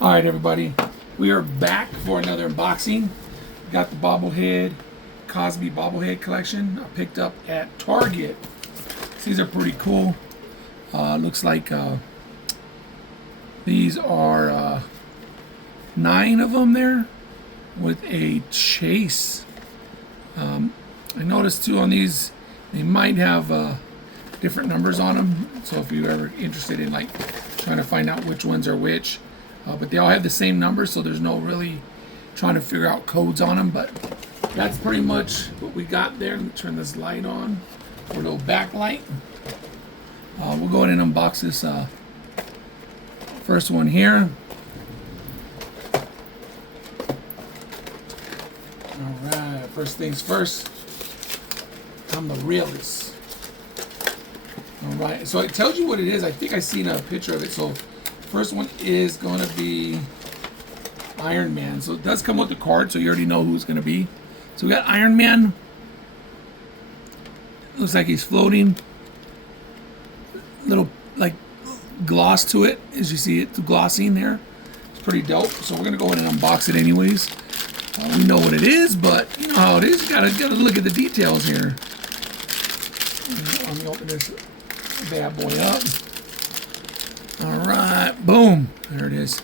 All right, everybody, we are back for another unboxing. Got the bobblehead, Cosby bobblehead collection I picked up at Target. These are pretty cool. Looks like these are 9 of them there with a chase. I noticed too on these, they might have different numbers on them. So if you're ever interested in like trying to find out which ones are which, but they all have the same number, so there's no really trying to figure out codes on them. But that's pretty much what we got there. Let me turn this light on for a little backlight. We'll go ahead and unbox this first one here. All right, first things first, I'm the realist. All right, so it tells you what it is. I think I seen a picture of it. So first one is going to be Iron Man. So it does come with the card, so you already know who it's going to be. So we got Iron Man. Looks like he's floating. Little like gloss to it, as you see it glossing there. It's pretty dope. So we're going to go ahead and unbox it anyways. We know what it is, but you know how it is. You gotta look at the details here. Let me open this bad boy up. All right, boom, there it is.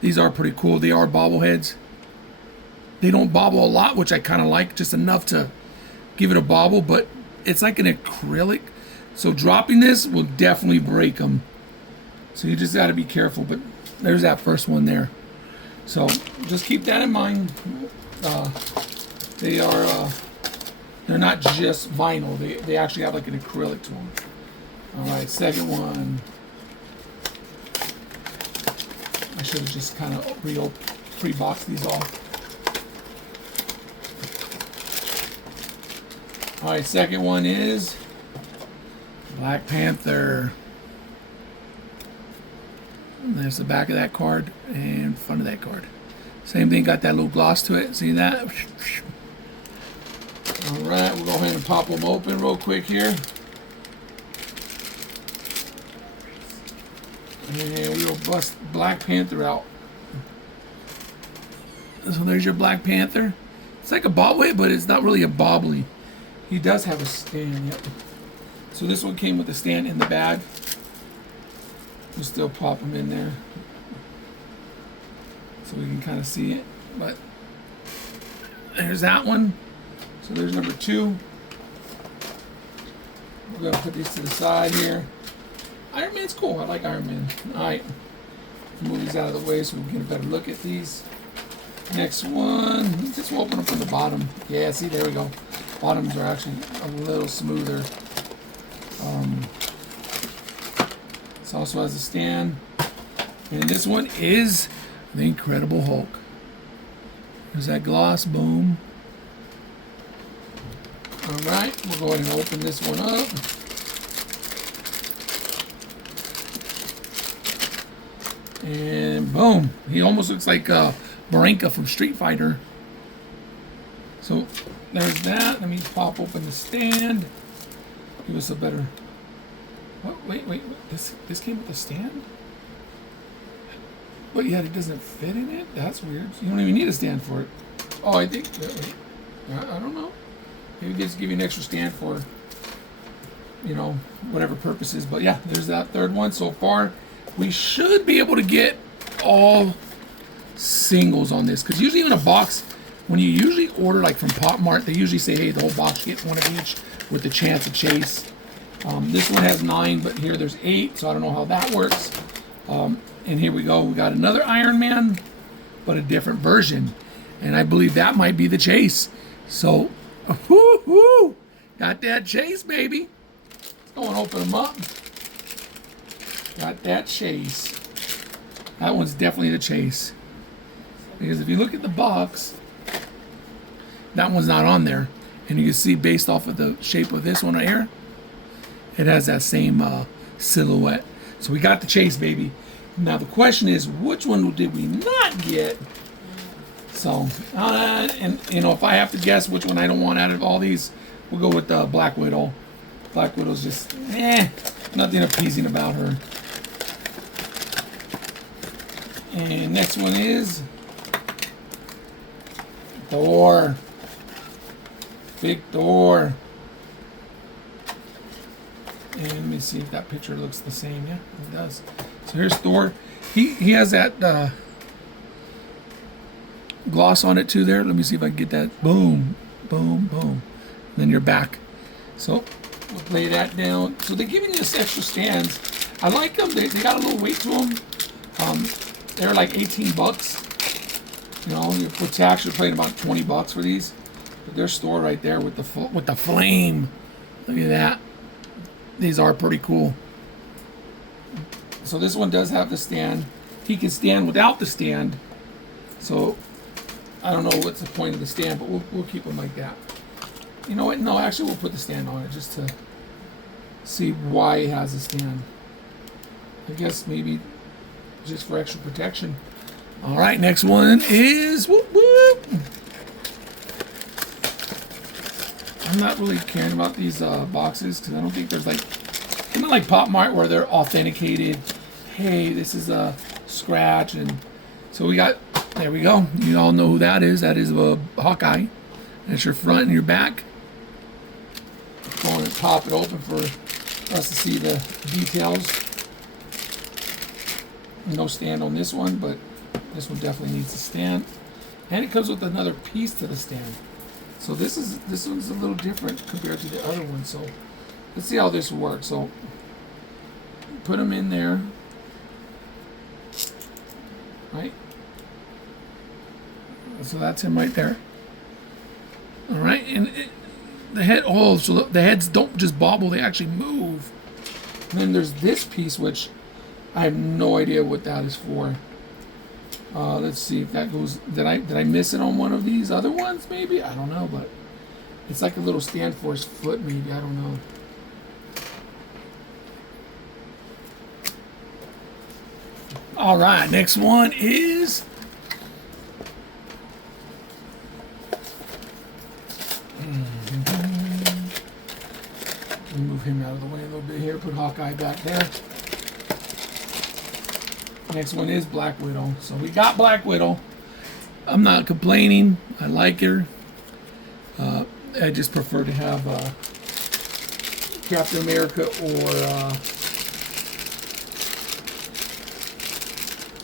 These are pretty cool. They are bobbleheads. They don't bobble a lot, which I kind of like, just enough to give it a bobble, but it's like an acrylic. So dropping this will definitely break them. So you just got to be careful, but there's that first one there. So just keep that in mind. They're not just vinyl. They actually have like an acrylic to them. All right, second one. I should have just kind of pre-boxed these off. All right, second one is Black Panther. And there's the back of that card and front of that card. Same thing, got that little gloss to it. See that? All right, we'll go ahead and pop them open real quick here. And we will bust Black Panther out. So there's your Black Panther. It's like a bobblehead, but it's not really a bobbly. He does have a stand, yep. So this one came with a stand in the bag. We'll still pop them in there so we can kind of see it. But there's that one. So there's number 2. We're going to put these to the side here. Iron Man's cool. I like Iron Man. All right. Move these out of the way so we can get a better look at these. Next one. Just open them from the bottom. Yeah, see, there we go. Bottoms are actually a little smoother. This also has a stand. And this one is the Incredible Hulk. There's that gloss. Boom. All right. We'll go ahead and open this one up. And boom, he almost looks like Baranka from Street Fighter. So there's that. Let me pop open the stand. Give us a better. Oh, wait. This came with a stand? But yet it doesn't fit in it? That's weird. You don't even need a stand for it. Oh, I think. I don't know. Maybe they just give you an extra stand for, you know, whatever purposes. But yeah, there's that third one. So far, we should be able to get all singles on this, because usually in a box, when you usually order like from Pop Mart, they usually say, hey, the whole box, get one of each with the chance of chase. This one has 9, but here there's 8, so I don't know how that works. And here we go. We got another Iron Man, but a different version, and I believe that might be the chase. So, whoo, got that chase, baby. Let's go and open them up. Got that chase. That one's definitely the chase. Because if you look at the box, that one's not on there. And you can see based off of the shape of this one right here, it has that same silhouette. So we got the chase, baby. Now the question is, which one did we not get? So, and you know, if I have to guess which one I don't want out of all these, we'll go with Black Widow. Black Widow's just, nothing appeasing about her. And next one is Thor. Big Thor. And let me see if that picture looks the same. Yeah, it does. So here's Thor. He has that gloss on it too there. Let me see if I can get that. Boom, boom, boom. And then you're back. So we'll lay that down. So they're giving you this extra stands. I like them. They got a little weight to them. They're like $18. You know, for tax, you're paying about $20 for these. But they're stored right there with the flame. Look at that. These are pretty cool. So this one does have the stand. He can stand without the stand. So I don't know what's the point of the stand, but we'll keep them like that. You know what? No, actually we'll put the stand on it just to see why it has a stand. I guess maybe just for extra protection. All right, next one is whoop whoop. I'm not really caring about these boxes because I don't think there's like, kind of like Pop Mart where they're authenticated. Hey, this is a scratch, and so we got. There we go. You all know who that is. That is a Hawkeye. That's your front and your back. Go on and pop it open for us to see the details. No stand on this one, but this one definitely needs a stand. And it comes with another piece to the stand. So this one's a little different compared to the other one. So let's see how this works. So put them in there, right? So that's him right there. All right, and the head. Oh, so the heads don't just bobble; they actually move. And then there's this piece, which I have no idea what that is for. Let's see if that goes. Did I miss it on one of these other ones? Maybe, I don't know, but it's like a little stand for his foot. Maybe, I don't know. All right, next one is move him out of the way a little bit here. Put Hawkeye back there. Next one is Black Widow. So we got Black Widow. I'm not complaining. I like her. I just prefer to have Captain America or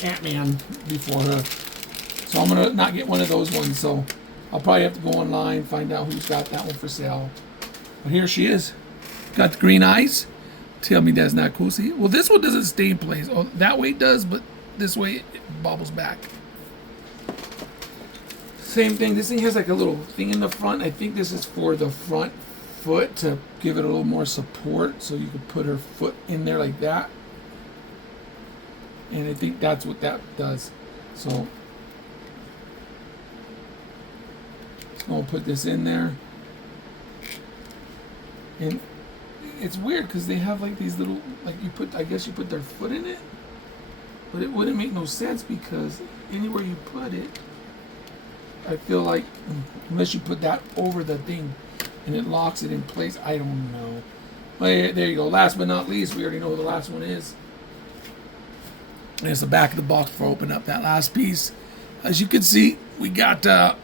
Ant-Man before her. So I'm going to not get one of those ones. So I'll probably have to go online, find out who's got that one for sale. But here she is. Got the green eyes. Tell me that's not cool. See, well, this one doesn't stay in place. Oh, that way it does, but this way it bobbles back. Same thing. This thing has like a little thing in the front. I think this is for the front foot to give it a little more support, so you could put her foot in there like that. And I think that's what that does. So I'm gonna put this in there. And it's weird because they have like these little, like I guess you put their foot in it, but it wouldn't make no sense because anywhere you put it, I feel like, unless you put that over the thing and it locks it in place, I don't know. But there you go. Last but not least, we already know who the last one is. There's the back of the box before I open up that last piece. As you can see, we got that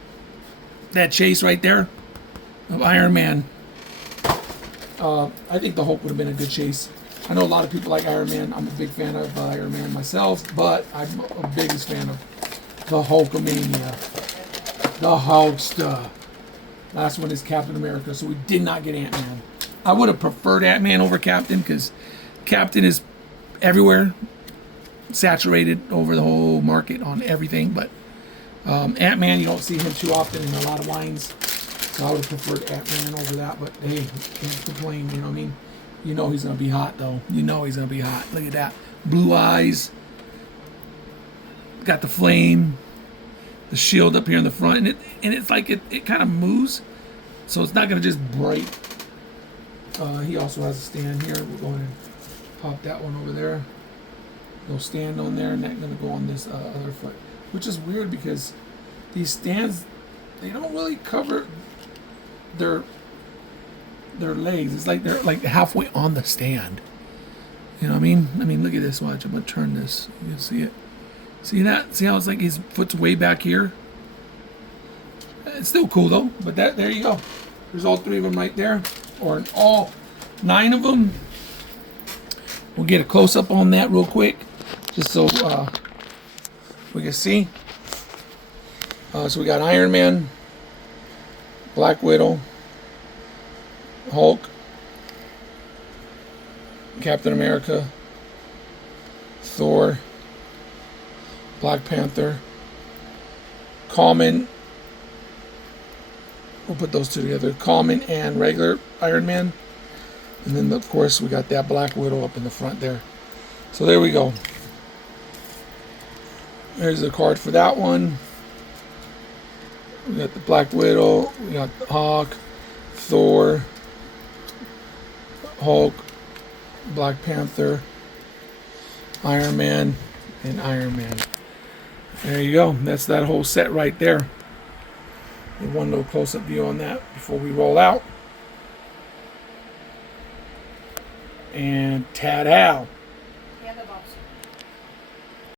chase right there of Iron Man. I think the Hulk would have been a good chase. I know a lot of people like Iron Man. I'm a big fan of Iron Man myself, but I'm a biggest fan of the Hulkamania. The Hulkster. Last one is Captain America, so we did not get Ant-Man. I would have preferred Ant-Man over Captain because Captain is everywhere, saturated over the whole market on everything, but Ant-Man, you don't see him too often in a lot of lines. So I would have preferred Ant-Man over that, but hey, can't complain, you know what I mean? You know he's going to be hot, though. You know he's going to be hot. Look at that. Blue eyes. Got the flame. The shield up here in the front. And it's like it kind of moves, so it's not going to just break. He also has a stand here. We'll go ahead and pop that one over there. Go stand on there, and that's going to go on this other foot. Which is weird because these stands, they don't really cover their legs. It's like they're like halfway on the stand. You know what I mean? I mean, look at this. Watch. I'm gonna turn this. You can see it. See that? See how it's like his foot's way back here? It's still cool though, but there you go. There's all 3 of them right there, or all 9 of them. We'll get a close-up on that real quick, just so we can see. So we got Iron Man, Black Widow, Hulk, Captain America, Thor, Black Panther, Common. We'll put those 2 together. Common and regular Iron Man. And then, of course, we got that Black Widow up in the front there. So there we go. There's the card for that one. We got the Black Widow. We got the Hawk, Thor, Hulk, Black Panther, Iron Man, and Iron Man. There you go. That's that whole set right there. One little close-up view on that before we roll out. And ta-da!